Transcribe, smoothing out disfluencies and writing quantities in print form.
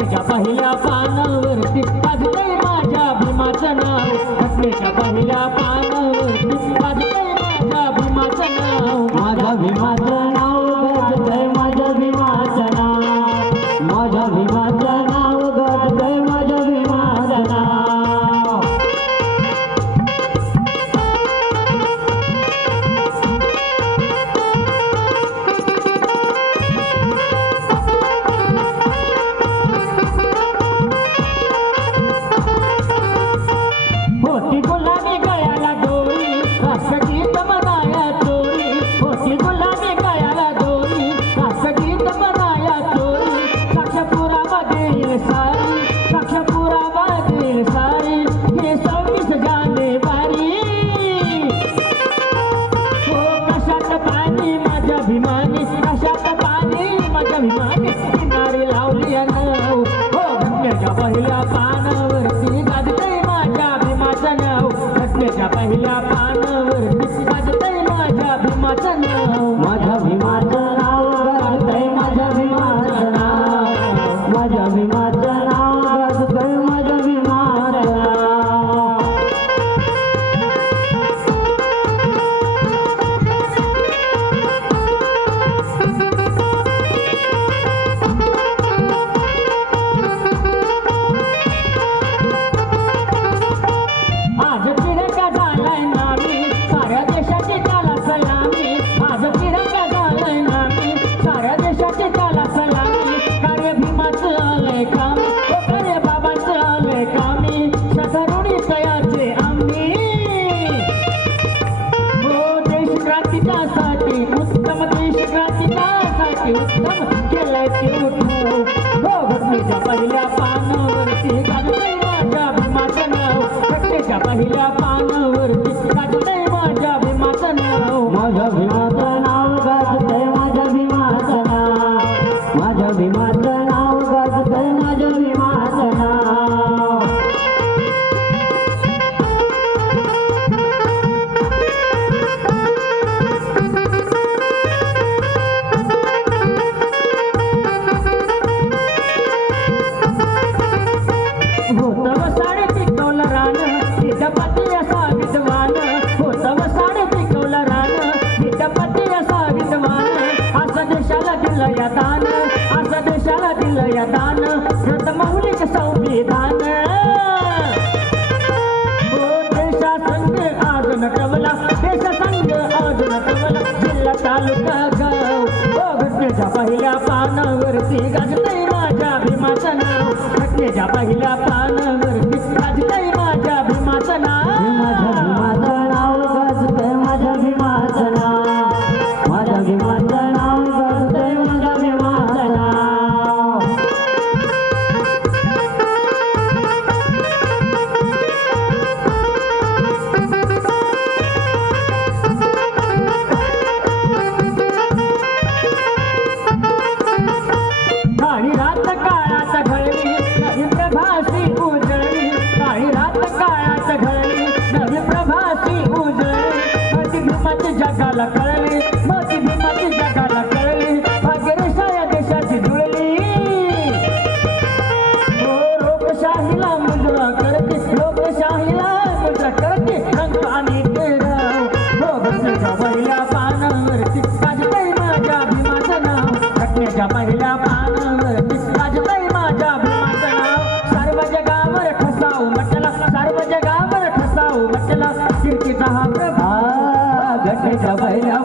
घटनेच्या पहिल्या पानावरती गाजतंय माझ्या भीमाचं नाव. घटनेच्या पहिल्या पानावरती गाजतंय माझ्या भीमाचं नाव. माझ्या भीमाचं नाव गाजतंय माझ्या भीमाचं नाव. माझ्या भीमाचं नाव गाजतंय माझ्या भीमाचं नाव. होती गुलाबी गळ्याला दोरी राष्ट्रगीत म्हणाया चोरी. होती गुलाबी गळ्याला दोरी राष्ट्रगीत म्हणाया चोरी. साक्षपुरामध्ये सारी साक्षपुरामध्ये सारी हे 26 जानेवारी. हो कशात पाणी माझ्या भीमाने कशात पाणी माझ्या भीमाने किनारी लावली नाव. हो घटनेच्या पहिल्या पानावरती गाजतंय माझ्या भीमाचं नाव. घटनेच्या पहिल्या पानावरती गाजतंय माझ्या भीमाचं नाव. माझ्या भीमाचं नाव गाजतंय माझ्या भीमाचं नाव. माझ्या भीमाचं नाव गाजतंय माझ्या भीमाचं नाव. आज तिरंगा झालाय नामी साऱ्या देशाची त्याला सलामी. आज तिरंगा झालाय नामी साऱ्या देशाची त्याला सलामी. कार्य भीमाचं आलंय कामी ओ कार्य बाबांचं आलंय कामी. सदरुणी तयाचे आम्ही हो देश क्रांतीसाठी उत्तम देश क्रांतीसाठी उत्तम केलंय ते उठव. हो घटनेच्या पहिल्या पानावरती गाजतंय माझ्या भीमाचं नाव. घटनेच्या पहिल्या पानावरती गाजतंय माझ्या भीमाचं नाव. माझ्या भीमाचं नाव गाजतंय माझ्या भीमाचं नाव. माझ्या भीमाचं नाव गाजतंय माझ्या भीमाचं नाव. होतं साडे पिकवलं रान विद्यापती असा विद्वान. होतं साडे पिकवलं रान विद्यापती असा विद्वान. असं देशाला दिलं या दान असं देशाला दिलं या दान. रत्नमौलिक संविधान हो देशासंघ अजून कवला देशसंघ अजून कवला. जिल्हा तालुका गाव हो घटनेच्या पहिल्या पानावरती गाजतंय माझ्या भीमाचं नाव. घटनेच्या पहिल्या पानावरती गाजतंय माझ्या भीमाचं नाव. माझ्या भीमाचं नाव गाजतंय माझ्या भीमाचं नाव. माझ्या भीमाचं नाव गाजतंय माझ्या भीमाचं नाव. काळी रात काळात घडली नवी प्रभासी उजळली. काळी रात काळात घडली नवी प्रभासी उजळली. मती भीमाची जगाला कळली मती भीमाची जगाला कळली. भाग्यरेषा या देशाची जुळली. हो लोकशाहीला मुजरा करते लोकशाहीला मुजरा करते रंग आणि केराव. हो घटनेच्या पहिल्या पानावरती गाजतंय माझ्या भीमाचं नाव. घटनेच्या पहिल्या पानावरती गाजतंय माझ्या भीमाचं नाव. सर्व जगावर ठसाव म्हटला सर्व जगावर ठसाव म्हटला. कीर्तीचा हा प्रभाव घटनेच्या पहिल्या